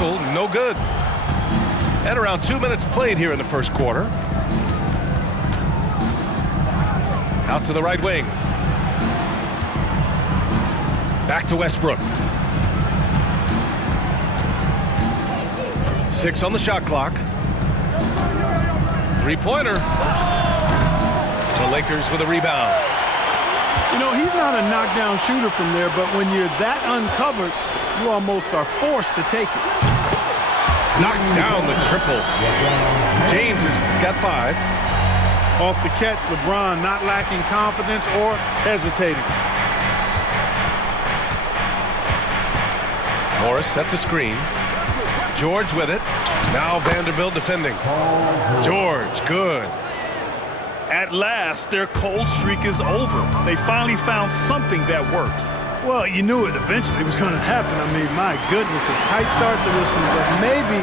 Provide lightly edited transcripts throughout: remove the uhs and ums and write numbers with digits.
Russell, no good. And around 2 minutes played here in the first quarter. Out to the right wing. Back to Westbrook. 6 on the shot clock. Three-pointer. The Lakers with a rebound. You know, he's not a knockdown shooter from there, but when you're that uncovered, you almost are forced to take it. Knocks down the triple. James has got 5. Off the catch, LeBron not lacking confidence or hesitating. Morris sets a screen. George with it. Now Vanderbilt defending. George, good. At last, their cold streak is over. They finally found something that worked. Well, you knew it eventually was going to happen. I mean, my goodness, a tight start to this one, but maybe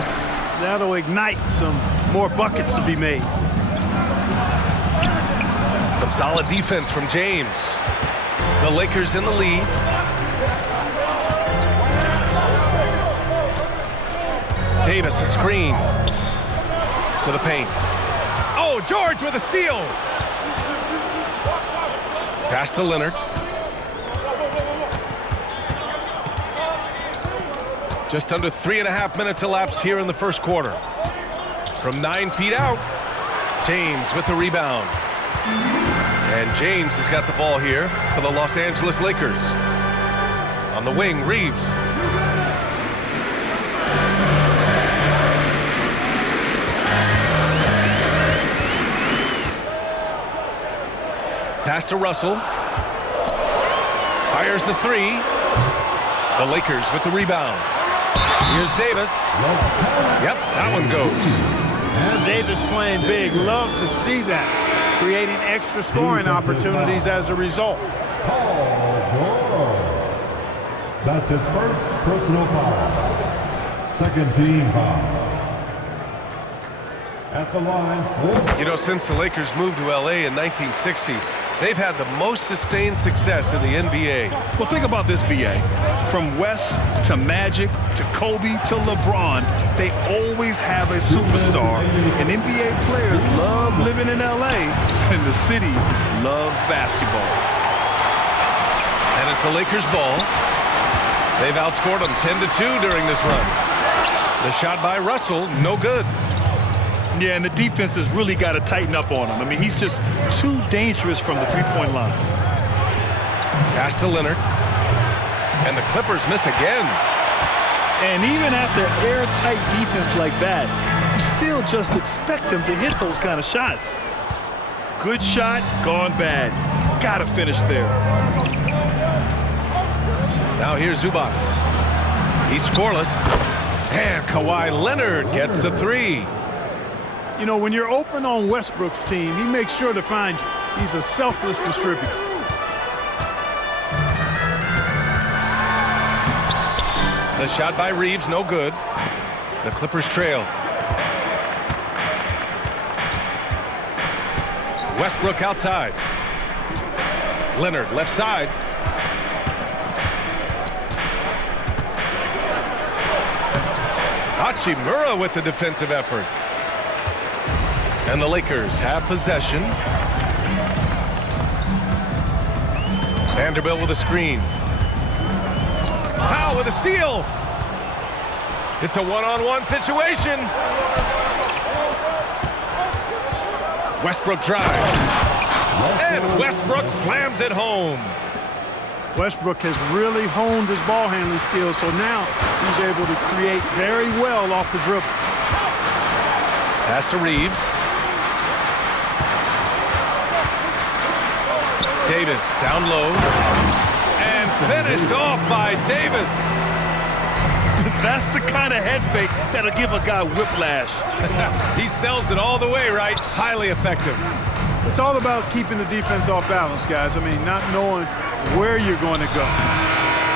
that'll ignite some more buckets to be made. Some solid defense from James. The Lakers in the lead. Davis a screen to the paint. Oh, George with a steal. Pass to Leonard. Just under 3.5 minutes elapsed here in the first quarter. From 9 feet out, James with the rebound. And James has got the ball here for the Los Angeles Lakers. On the wing, Reeves. Pass to Russell. Fires the 3. The Lakers with the rebound. Here's Davis. Yep, that one goes. Davis playing big. Love to see that. Creating extra scoring opportunities as a result. That's his first personal foul. Second team foul. At the line. You know, since the Lakers moved to LA in 1960, they've had the most sustained success in the NBA. Well, think about this, B.A. From West to Magic to Kobe to LeBron, they always have a superstar. And NBA players love living in L.A., and the city loves basketball. And it's the Lakers' ball. They've outscored them 10-2 during this run. The shot by Russell, no good. Yeah, and the defense has really got to tighten up on him. I mean, he's just too dangerous from the three-point line. Pass to Leonard. And the Clippers miss again. And even after airtight defense like that, you still just expect him to hit those kind of shots. Good shot, gone bad. Got to finish there. Now here's Zubac. He's scoreless. And Kawhi Leonard gets the 3. You know, when you're open on Westbrook's team, he makes sure to find you. He's a selfless distributor. The shot by Reeves, no good. The Clippers trail. Westbrook outside. Leonard left side. Hachimura with the defensive effort. And the Lakers have possession. Vanderbilt with a screen. Powell with a steal. It's a one-on-one situation. Westbrook drives. And Westbrook slams it home. Westbrook has really honed his ball handling skills, so now he's able to create very well off the dribble. Pass to Reeves. Davis down low. And finished off by Davis. That's the kind of head fake that'll give a guy whiplash. He sells it all the way, right? Highly effective. It's all about keeping the defense off balance, guys. I mean, not knowing where you're going to go.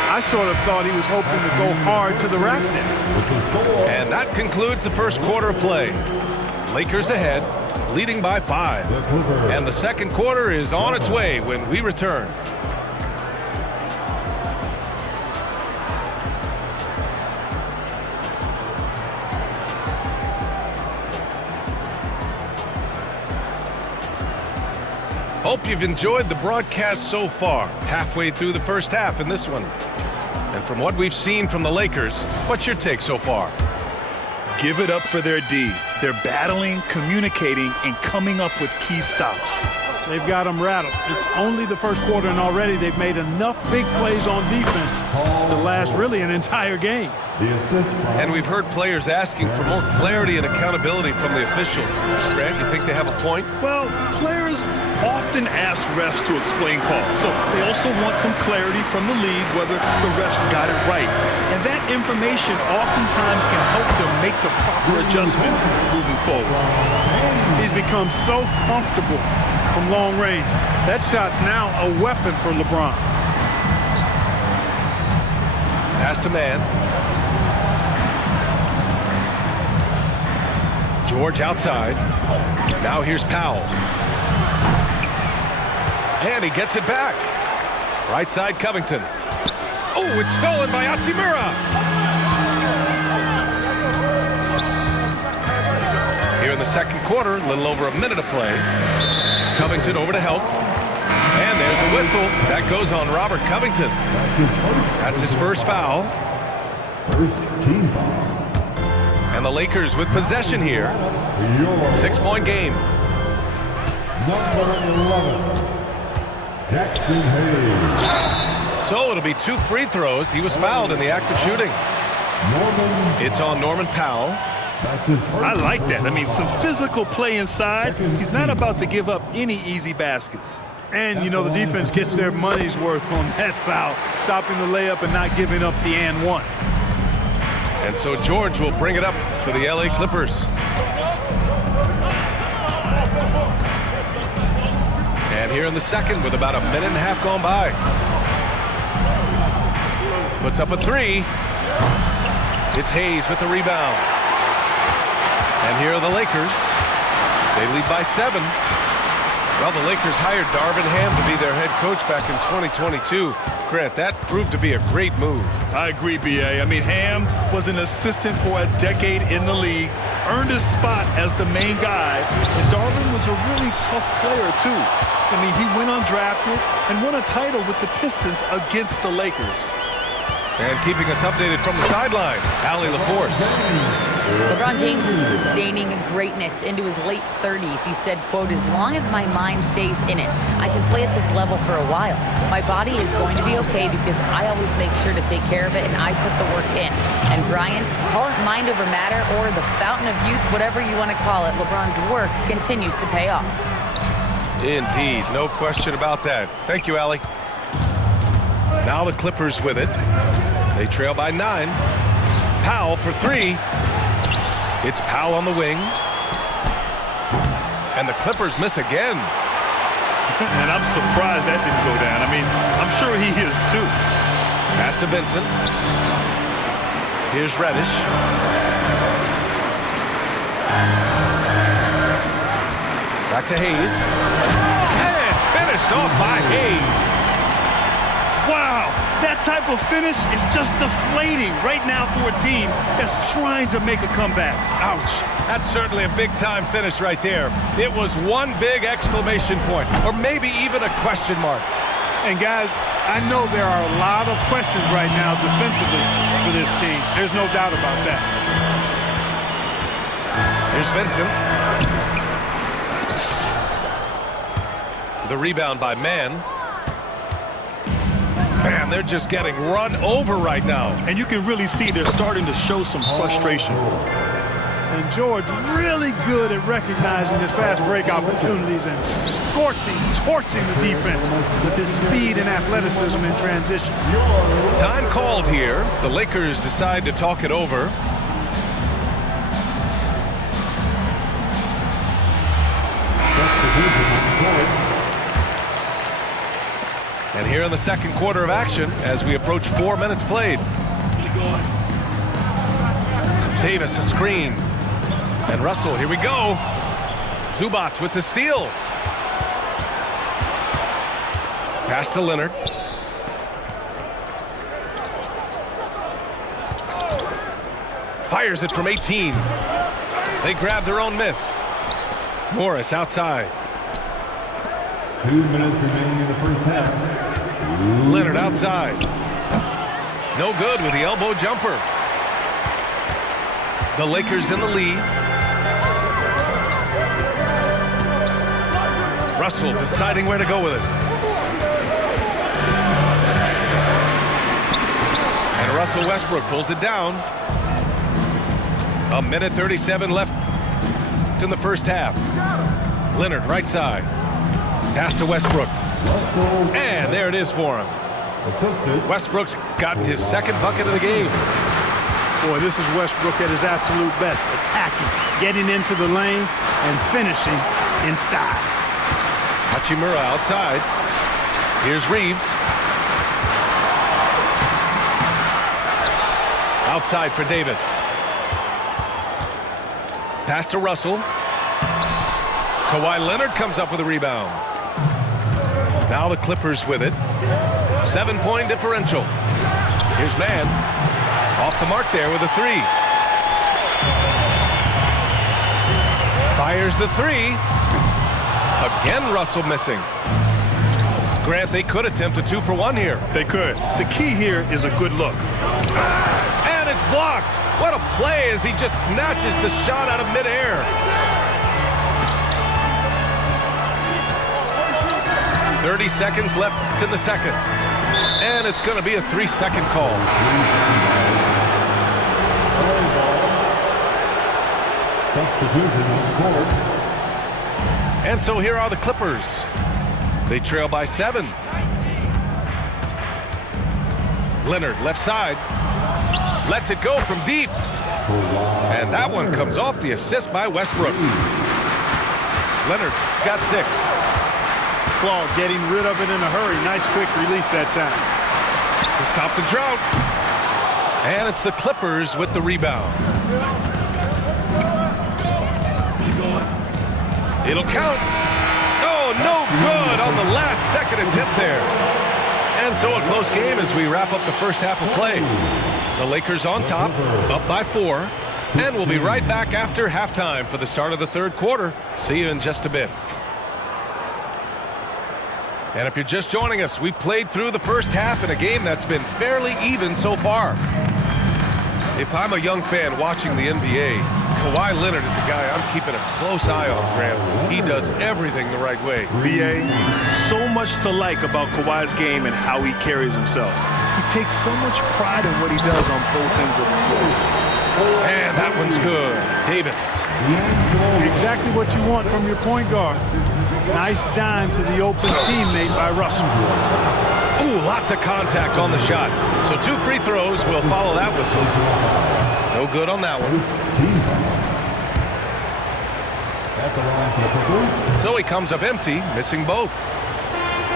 I sort of thought he was hoping to go hard to the rack there. And that concludes the first quarter of play. Lakers ahead, leading by 5. And the second quarter is on its way when we return. Hope you've enjoyed the broadcast so far. Halfway through the first half in this one. And from what we've seen from the Lakers, what's your take so far? Give it up for their D. They're battling, communicating, and coming up with key stops. They've got them rattled. It's only the first quarter, and already they've made enough big plays on defense to last really an entire game. And we've heard players asking for more clarity and accountability from the officials. Grant, you think they have a point? Well, players often ask refs to explain calls, so they also want some clarity from the league whether the refs got it right. And that information oftentimes can help them make the proper adjustments moving forward. He's become so comfortable from long range. That shot's now a weapon for LeBron. Pass to man. George outside. Now here's Powell. And he gets it back. Right side Covington. Oh, it's stolen by Hachimura. Here in the second quarter, a little over a minute of play. Covington over to help. And there's a whistle. That goes on Robert Covington. That's his first foul. First team foul. And the Lakers with possession here. 6-point game. Number 11, Jackson Hayes. So it'll be 2 free throws. He was fouled in the act of shooting. It's on Norman Powell. That's his first. I like that. I mean, some physical play inside. He's not about to give up any easy baskets. And, you know, the defense gets their money's worth on that foul, stopping the layup and not giving up the and one. And so George will bring it up for the LA Clippers. And here in the second with about a minute and a half gone by. Puts up a 3. It's Hayes with the rebound. And here are the Lakers. They lead by 7. Well, the Lakers hired Darvin Ham to be their head coach back in 2022. Grant, that proved to be a great move. I agree, B.A. I mean, Ham was an assistant for a decade in the league, earned his spot as the main guy, and Darvin was a really tough player, too. I mean, he went undrafted and won a title with the Pistons against the Lakers. And keeping us updated from the sideline, Allie LaForce. LeBron James is sustaining greatness into his late 30s. He said, quote, "As long as my mind stays in it, I can play at this level for a while. My body is going to be okay because I always make sure to take care of it and I put the work in." And Brian, call it mind over matter or the fountain of youth, whatever you want to call it, LeBron's work continues to pay off. Indeed, no question about that. Thank you, Allie. Now the Clippers with it. They trail by 9. Powell for 3. It's Powell on the wing. And the Clippers miss again. And I'm surprised that didn't go down. I mean, I'm sure he is too. Pass to Vincent. Here's Reddish. Back to Hayes. And finished off by Hayes. Wow, that type of finish is just deflating right now for a team that's trying to make a comeback. Ouch. That's certainly a big-time finish right there. It was one big exclamation point, or maybe even a question mark. And, guys, I know there are a lot of questions right now defensively for this team. There's no doubt about that. Here's Vincent. The rebound by Mann. Man, they're just getting run over right now. And you can really see they're starting to show some frustration. And George really good at recognizing his fast break opportunities and torching the defense with his speed and athleticism in transition. Time called here. The Lakers decide to talk it over. And here in the second quarter of action as we approach 4 minutes played. Davis a screen. And Russell, here we go. Zubac with the steal. Pass to Leonard. Fires it from 18. They grab their own miss. Morris outside. 2 minutes remaining in the first half. Leonard outside. No good with the elbow jumper. The Lakers in the lead. Russell deciding where to go with it. And Russell Westbrook pulls it down. 1:37 left in the first half. Leonard right side. Pass to Westbrook. And there it is for him. Westbrook's gotten his second bucket of the game. Boy, this is Westbrook at his absolute best. Attacking, getting into the lane, and finishing in style. Hachimura outside. Here's Reeves. Outside for Davis. Pass to Russell. Kawhi Leonard comes up with a rebound. Now the Clippers with it. 7-point differential. Here's Mann. Off the mark there with a three. Fires the three. Again, Russell missing. Grant, they could attempt a 2-for-1 here. They could. The key here is a good look. And it's blocked. What a play as he just snatches the shot out of midair. 30 seconds left in the second. And it's going to be a 3-second call. Substitution on the court. And so here are the Clippers. They trail by 7. Leonard left side. Lets it go from deep. And that one comes off the assist by Westbrook. Leonard's got 6. Claw getting rid of it in a hurry. Nice quick release that time. To stop the drought. And it's the Clippers with the rebound. It'll count. Oh, no good on the last second attempt there. And so a close game as we wrap up the first half of play. The Lakers on top, up by 4. And we'll be right back after halftime for the start of the third quarter. See you in just a bit. And if you're just joining us, we played through the first half in a game that's been fairly even so far. If I'm a young fan watching the NBA, Kawhi Leonard is a guy I'm keeping a close eye on, Grant. He does everything the right way. BA, so much to like about Kawhi's game and how he carries himself. He takes so much pride in what he does on both ends of the floor. And that one's good. Davis. Exactly what you want from your point guard. Nice dime to the open teammate by Russell. Ooh, lots of contact on the shot. So 2 free throws will follow that whistle. No good on that one. So he comes up empty, missing both.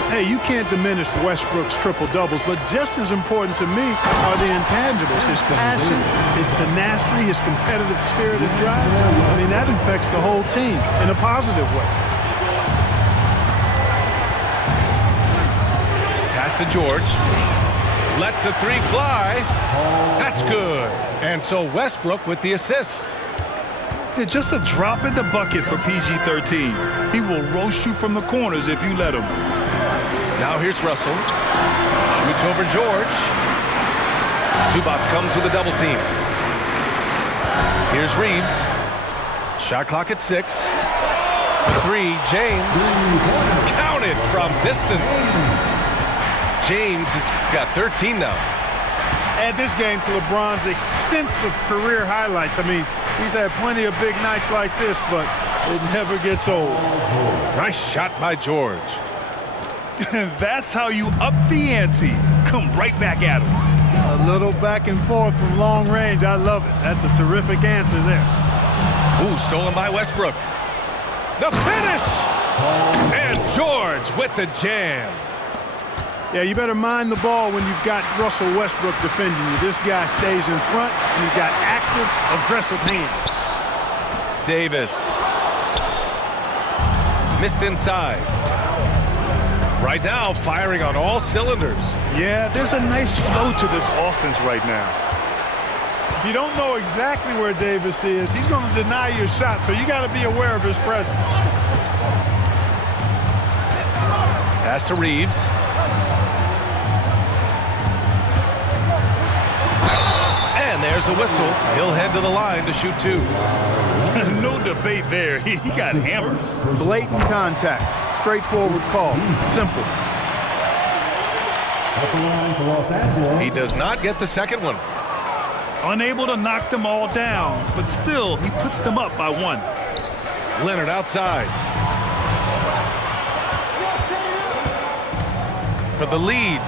Hey, you can't diminish Westbrook's triple-doubles, but just as important to me are the intangibles. His passion, his tenacity, his competitive spirit and drive. I mean, that infects the whole team in a positive way. Pass to George. Lets the 3 fly. That's good. And so Westbrook with the assist. Yeah, just a drop in the bucket for PG-13. He will roast you from the corners if you let him. Now here's Russell. Shoots over George. Zubac comes with a double team. Here's Reeves. Shot clock at 6. The 3, James. Counted from distance. James has got 13 now. Add this game to LeBron's extensive career highlights. I mean, he's had plenty of big nights like this, but it never gets old. Nice shot by George. That's how you up the ante. Come right back at him. A little back and forth from long range. I love it. That's a terrific answer there. Ooh, stolen by Westbrook. The finish! And George with the jam. Yeah, you better mind the ball when you've got Russell Westbrook defending you. This guy stays in front, and he's got active, aggressive hands. Davis. Missed inside. Right now, firing on all cylinders. Yeah, there's a nice flow to this offense right now. If you don't know exactly where Davis is, he's going to deny your shot, so you got to be aware of his presence. Pass to Reeves. And there's a whistle. He'll head to the line to shoot 2. No debate there. He got hammered. Blatant contact. Straightforward call. Simple. At the line for Los Angeles. He does not get the second one. Unable to knock them all down, but still, he puts them up by 1. Leonard outside. For the lead.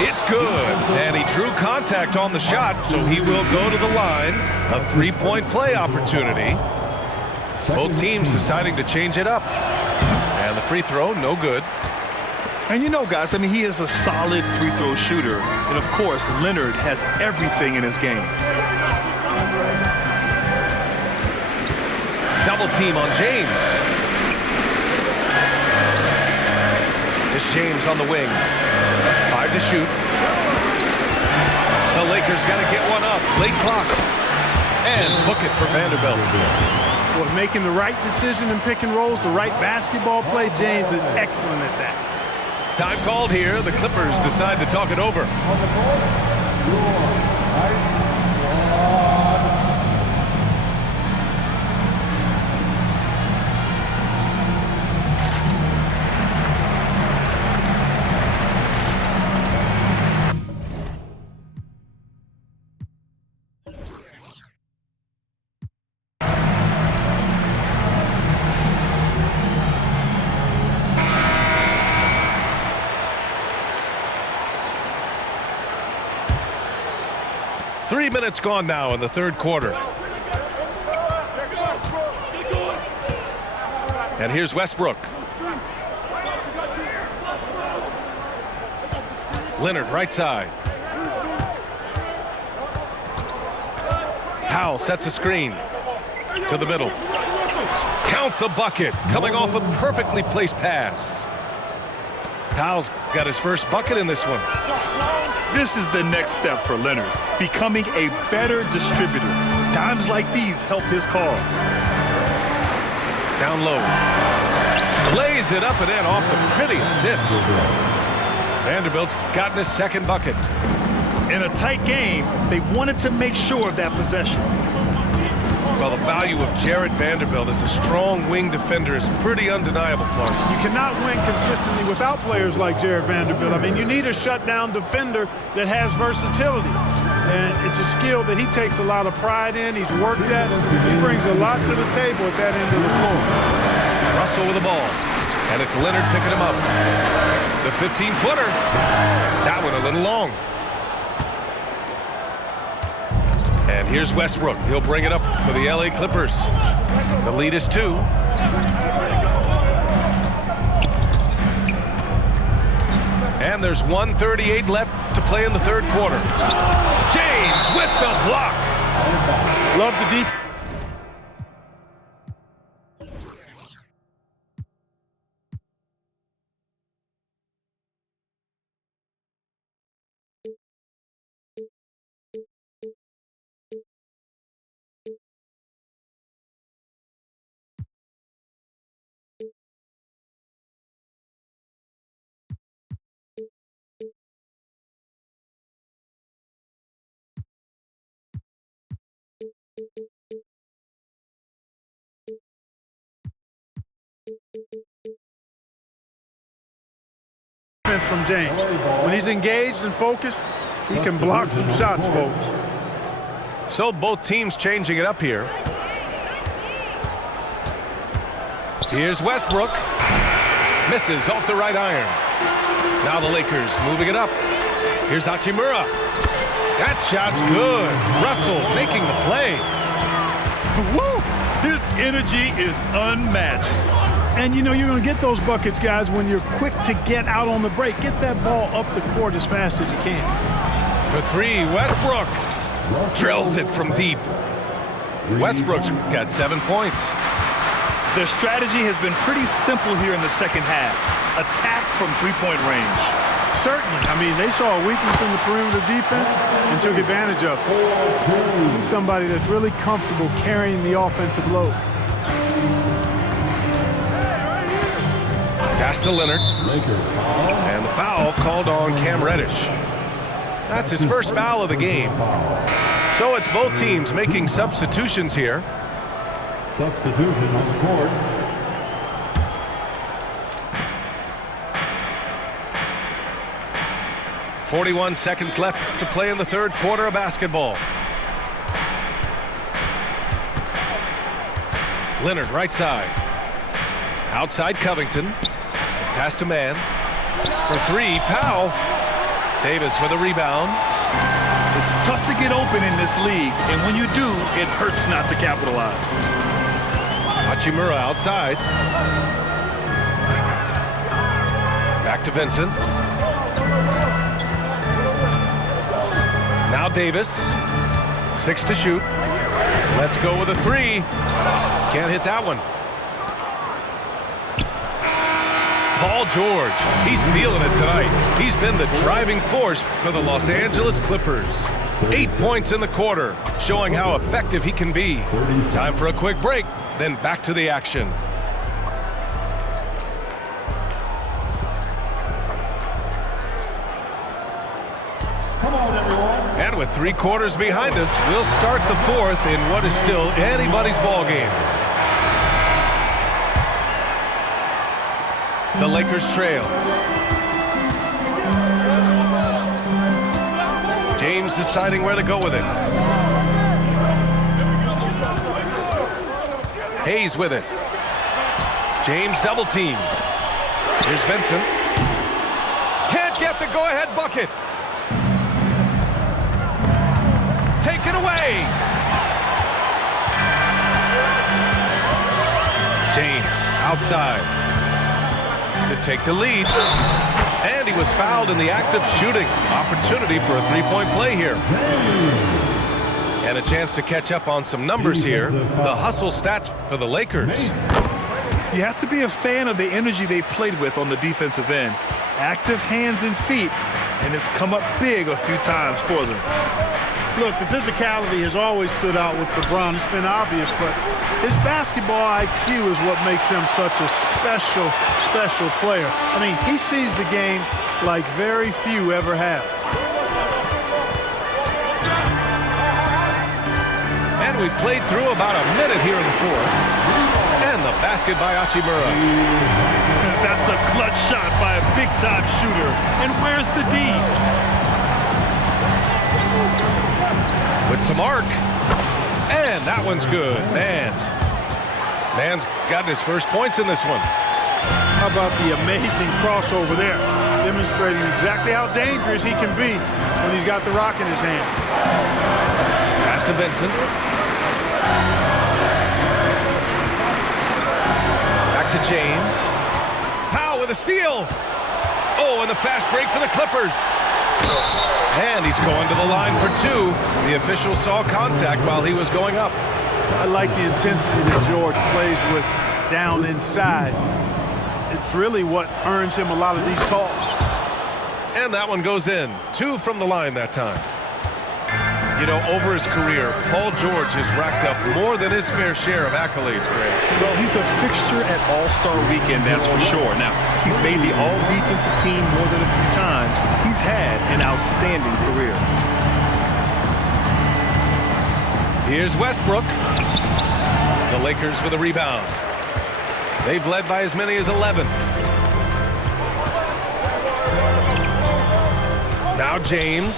It's good. And he drew contact on the shot, so he will go to the line. A 3-point play opportunity. Both teams deciding to change it up. And the free throw, no good. And you know, guys, I mean, he is a solid free throw shooter. And, of course, Leonard has everything in his game. Double team on James. It's James on the wing. 5 to shoot. The Lakers got to get one up. Late clock. And book it for Vanderbilt. Boy, making the right decision in pick and rolls, the right basketball play, James is excellent at that. Time called here. The Clippers decide to talk it over. Three minutes gone now in the third quarter. And here's Westbrook. Leonard right side. Powell sets a screen to the middle. Count the bucket, coming off a perfectly placed pass. Powell's got his first bucket in this one. This is the next step for Leonard, becoming a better distributor. Times like these help his cause. Down low. Lays it up and in off the pretty assist. Vanderbilt's gotten his second bucket. In a tight game, they wanted to make sure of that possession. Well, the value of Jared Vanderbilt as a strong wing defender is pretty undeniable, Clark. You cannot win consistently without players like Jared Vanderbilt. I mean, you need a shutdown defender that has versatility. And it's a skill that he takes a lot of pride in. He's worked at. He brings a lot to the table at that end of the floor. Russell with the ball. And it's Leonard picking him up. The 15-footer. That one a little long. And here's Westbrook. He'll bring it up for the LA Clippers. The lead is 2. And there's 1:38 left to play in the third quarter. James with the block. Love the defense. From James. When he's engaged and focused, he can block some shots, folks. So both teams changing it up here. Here's Westbrook. Misses off the right iron. Now the Lakers moving it up. Here's Hachimura. That shot's good. Russell making the play. Woo! His energy is unmatched. And, you know, you're going to get those buckets, guys, when you're quick to get out on the break. Get that ball up the court as fast as you can. For 3, Westbrook drills it from deep. Westbrook's got 7 points. Their strategy has been pretty simple here in the second half. Attack from three-point range. Certainly. I mean, they saw a weakness in the perimeter defense and took advantage of it. He's somebody that's really comfortable carrying the offensive load. Pass to Leonard. And the foul called on Cam Reddish. That's his first foul of the game. So it's both teams making substitutions here. Substitution on the court. .41 seconds left to play in the third quarter of basketball. Leonard right side. Outside Covington. Pass to Mann. For three, Powell. Davis with a rebound. It's tough to get open in this league, and when you do, it hurts not to capitalize. Hachimura outside. Back to Vincent. Now Davis. 6 to shoot. Let's go with a three. Can't hit that one. Paul George, he's feeling it tonight. He's been the driving force for the Los Angeles Clippers. 8 points in the quarter, showing how effective he can be. Time for a quick break, then back to the action. Come on, everyone. And with 3 quarters behind us, we'll start the fourth in what is still anybody's ball game. The Lakers trail. James deciding where to go with it. Hayes with it. James double team. Here's Vincent. Can't get the go-ahead bucket. Taken away. James outside to take the lead. And he was fouled in the act of shooting. Opportunity for a three-point play here. And a chance to catch up on some numbers here. The hustle stats for the Lakers. You have to be a fan of the energy they've played with on the defensive end. Active hands and feet, and it's come up big a few times for them. Look, the physicality has always stood out with LeBron. It's been obvious, but his basketball IQ is what makes him such a special player. I mean, he sees the game like very few ever have. And we played through about a minute here in the fourth. And the basket by Hachimura. That's a clutch shot by a big-time shooter. And where's the D? With some arc. And that one's good. Man's gotten his first points in this one. How about the amazing crossover there? Demonstrating exactly how dangerous he can be when he's got the rock in his hand. Pass to Vincent. Back to James. Powell with a steal. Oh, and the fast break for the Clippers. And he's going to the line for two. The official saw contact while he was going up. I like the intensity that George plays with down inside. It's really what earns him a lot of these calls. And that one goes in. 2 from the line that time. You know, over his career, Paul George has racked up more than his fair share of accolades, Greg. Well, he's a fixture at All-Star Weekend, that's for sure. Now, he's made the All-Defensive Team more than a few times. He's had an outstanding career. Here's Westbrook. The Lakers with a rebound. They've led by as many as 11. Now James.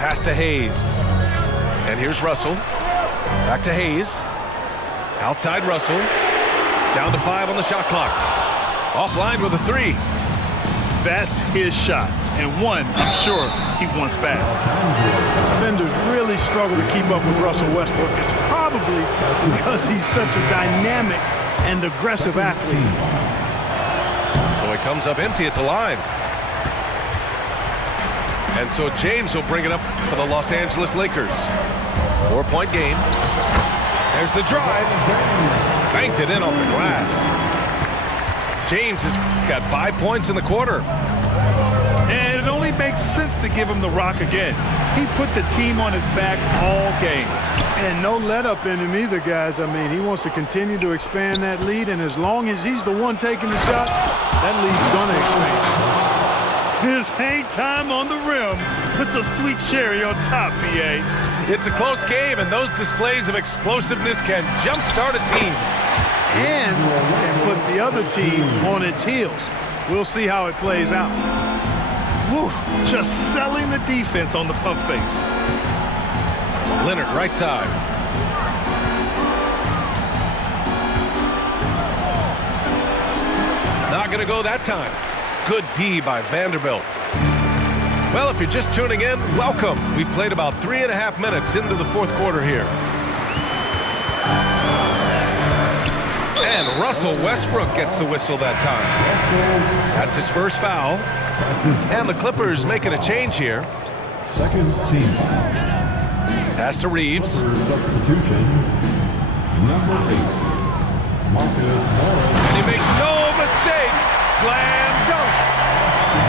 Pass to Hayes. And here's Russell. Back to Hayes. Outside Russell. Down to 5 on the shot clock. Offline with a 3. That's his shot. And one, I'm sure, he wants back. Defenders really struggle to keep up with Russell Westbrook. It's probably because he's such a dynamic and aggressive athlete. So he comes up empty at the line. And so James will bring it up for the Los Angeles Lakers. 4-point game. There's the drive. Banked it in off the glass. James has got 5 points in the quarter. And it only makes sense to give give him the rock again. He put the team on his back all game. And no let up in him either, guys. I mean, he wants to continue to expand that lead, and as long as he's the one taking the shots, that lead's gonna expand. His hang time on the rim puts a sweet cherry on top, B.A. It's a close game, and those displays of explosiveness can jumpstart a team. And put the other team on its heels. We'll see how it plays out. Woo, just selling the defense on the pump fake. Leonard, right side. Not going to go that time. Good D by Vanderbilt. Well, if you're just tuning in, welcome. We played about 3.5 minutes into the fourth quarter here. And Russell Westbrook gets the whistle that time. That's his first foul. And the Clippers making a change here. Second team. Pass to Reeves. Substitution. Number 8. Marcus Morris. And he makes no mistake. Slam dunk.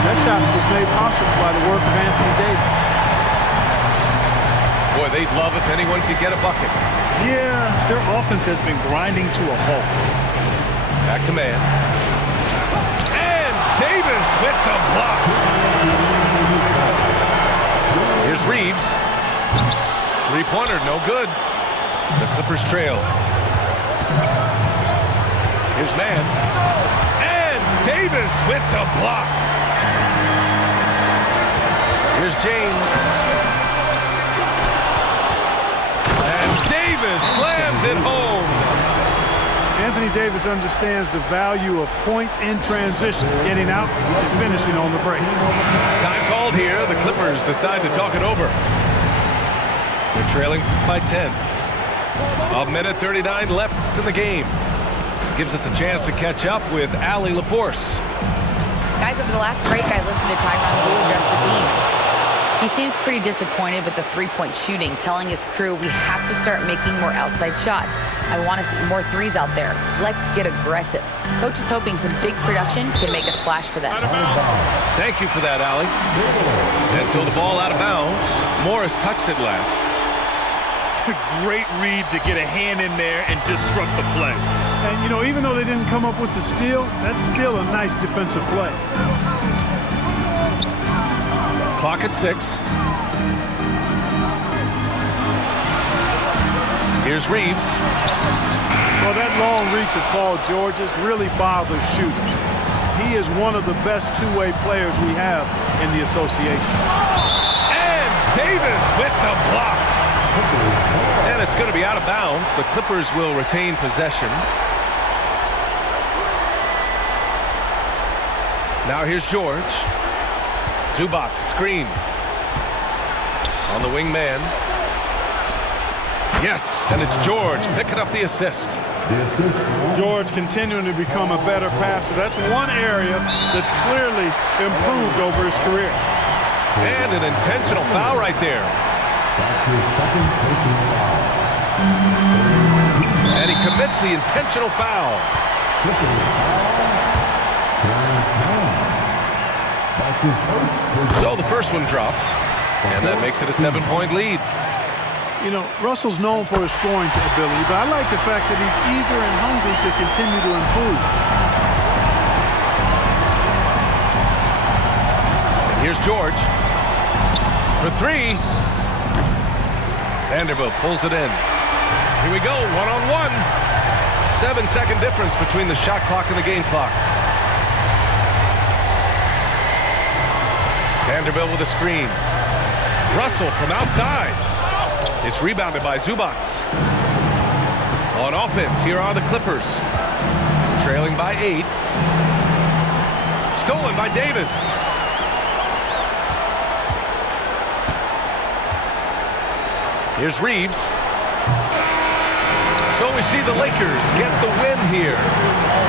That shot was made possible by the work of Anthony Davis. Boy, they'd love if anyone could get a bucket. Yeah, their offense has been grinding to a halt. Back to man. And Davis with the block. Here's Reeves. Three-pointer, no good. The Clippers trail. Here's man. And Davis with the block. Here's James. And Davis slams it home. Anthony Davis understands the value of points in transition, getting out and finishing on the break. Time called here. The Clippers decide to talk it over. They're trailing by 10. 1:39 left in the game. Gives us a chance to catch up with Allie LaForce. Guys, over the last break, I listened to Tyronn Lue address the team. He seems pretty disappointed with the three-point shooting, telling his crew we have to start making more outside shots. I want to see more threes out there. Let's get aggressive. Coach is hoping some big production can make a splash for them. Thank you for that, Allie. And so the ball out of bounds. Morris touched it last. Great read to get a hand in there and disrupt the play. And, you know, even though they didn't come up with the steal, that's still a nice defensive play. Clock at 6. Here's Reeves. Well, that long reach of Paul George's really bothers shooters. He is one of the best two-way players we have in the association. And Davis with the block. And it's going to be out of bounds. The Clippers will retain possession. Now here's George. Zubac, screen. On the wing man. Yes, and it's George picking up the assist. George continuing to become a better passer. That's one area that's clearly improved over his career. And an intentional foul right there. And he commits the intentional foul. So the first one drops, and that makes it a 7-point lead. You know, Russell's known for his scoring ability, but I like the fact that he's eager and hungry to continue to improve. And here's George for 3. Vanderbilt pulls it in. Here we go, one-on-one. 7-second difference between the shot clock and the game clock. Vanderbilt with a screen. Russell from outside. It's rebounded by Zubac. On offense, here are the Clippers. Trailing by 8. Stolen by Davis. Here's Reeves. So we see the Lakers get the win here.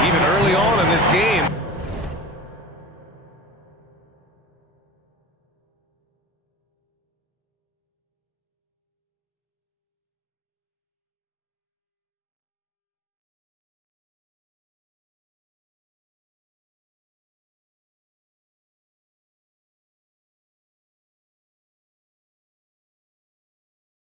Even early on in this game,